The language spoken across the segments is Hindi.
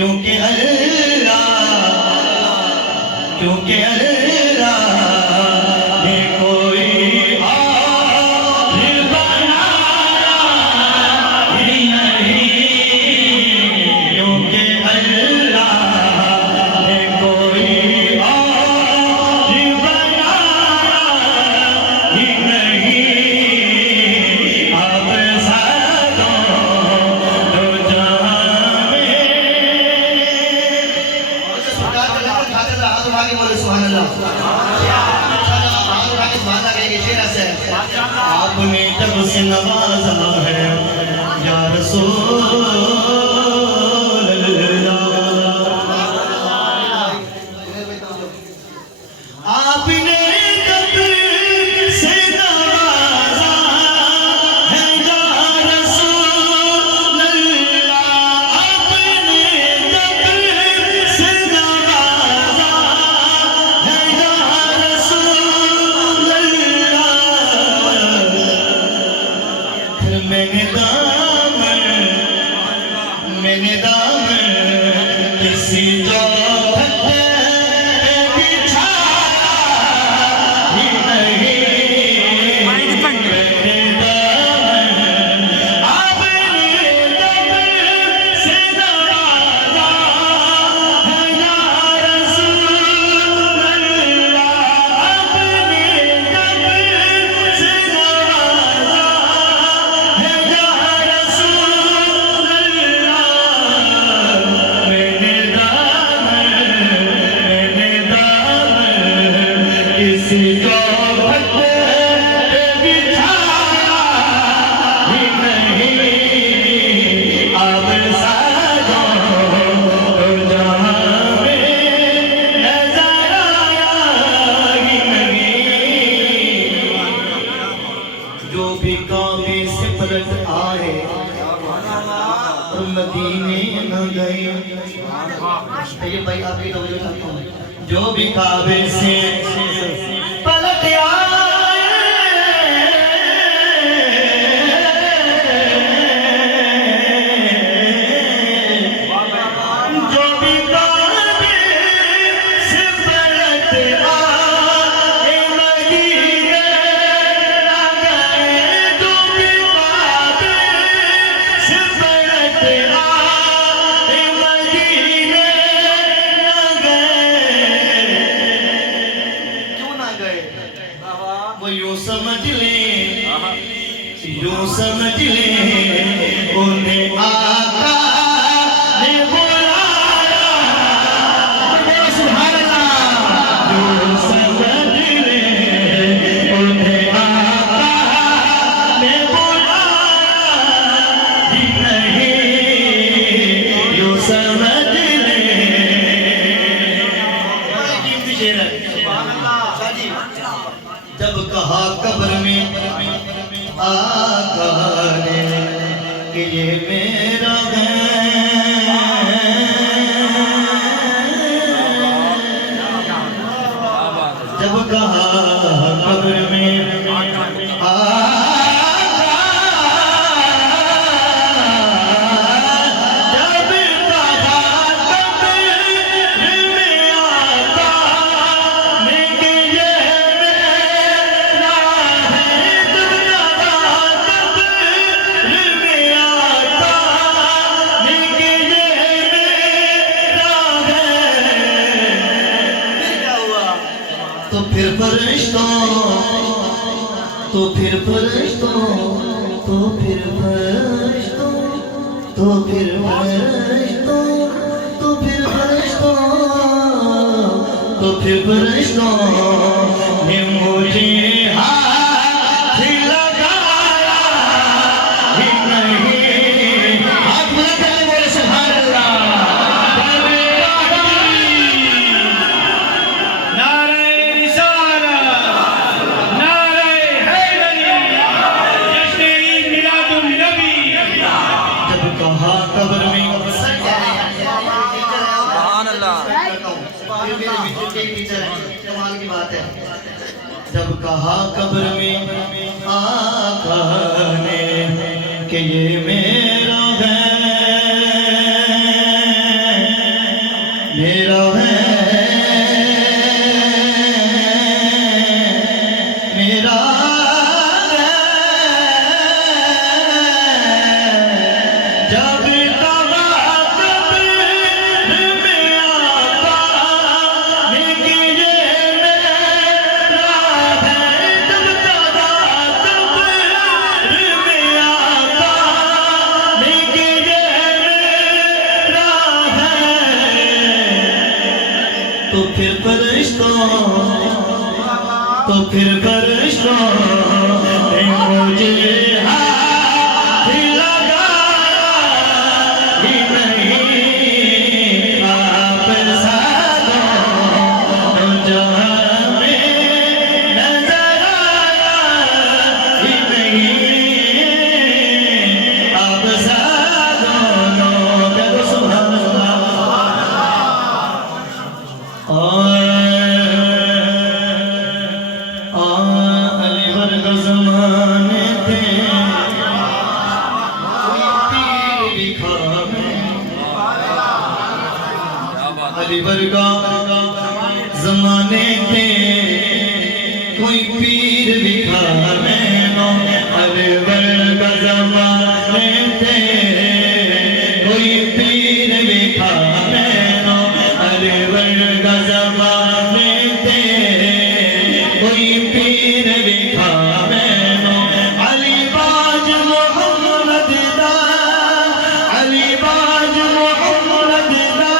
क्योंकि अल्लाह ने कोई और बनाया ही नहीं, क्योंकि अल्लाह ने कोई और बनाया ही नहीं। अब सालों दो जहां में आपने जब से नवाजा है या रसूल अल्लाह, आपने जब से नवाजा है या रसूल अल्लाह, आपने जब से नवाजा है या रसूल अल्लाह। फिर मैंने दामन किसी जोखत पे बिछाया ही नहीं। मैंने दामन आपने जब से नवाजा है या रसूल अल्लाह, आपने जब से नवाजा है या रसूल अल्लाह। मैंने दामन किसी जोखत पे बिछाया ही नहीं। अब सालों दो जहां में नजर आया ही नहीं। जो भी काबे से पलट आए और मदीने न गए, ये भाई आप ये तो जो भी काबे से पलट आए, जो भी काबे से पलट आए मदीने न गए, जो भी काबे से पलट आए मदीने न गए। क्यों ना गए? वो यूं समझ ले उन्हें आका ने बुलाया। सुभान अल्लाह। यूं समझ ले उन्हें आका ने बुलाया ही नहीं। यूं समझ ले। जब कहा कब्र में आका ने कि ये मेरा है, जब कहा कब्र में तो फिर फरिश्तों ने मुझे हाथ लगाया ही नहीं। हाथ बुलंद करके बोले सुभान अल्लाह। नारे रिसालत, नारे हैदरी, जश्न ईद मिलादुन नबी। जब कहा कब्र में कमाल की बात है, जब कहा कब्र में आका ने कि ये मेरा है, मेरा है मेरा जब तो फिर फरिश्तों ने मुझे हाथ लगाया ही नहीं आप साधो जहाँ में नजर आया ही नहीं आप साधो करो सुभान अल्लाह। जमाने थे कोई पीर दिखा मैनो अलीवर का जमाने थे कोई पीर दिखा मैनो अलीवर का जमाने थे कोई पीर दिखा मैनो अलीबाज मोहम्मद दा अलीबाज मोहम्मद दा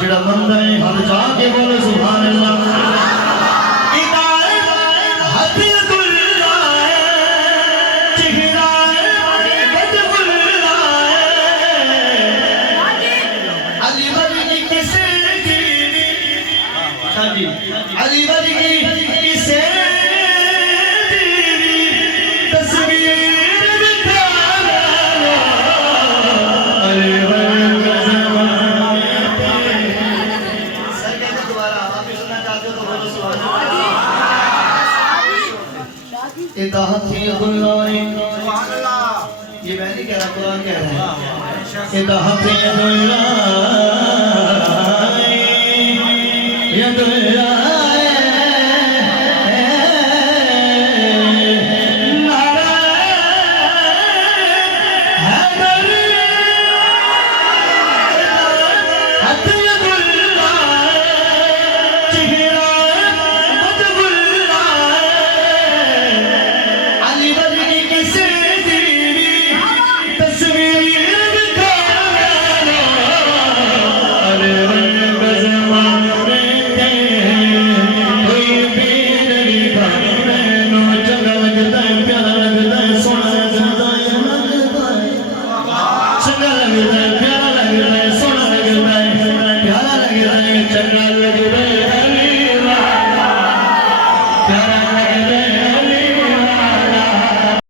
जड़ा बंदा है हर जाके बोले सुभान अल्लाह अली बड़ी की से तस्वीर दिखा अरे सर कहते दोबारा आप सुनना चाहते हो तो बोलो सुभान अल्लाह। इताहती गुल्लाए सुभान अल्लाह, ये मैं नहीं कह रहा, कुरान कह रहा है। इताहती गुल्लाए चंगा लगता है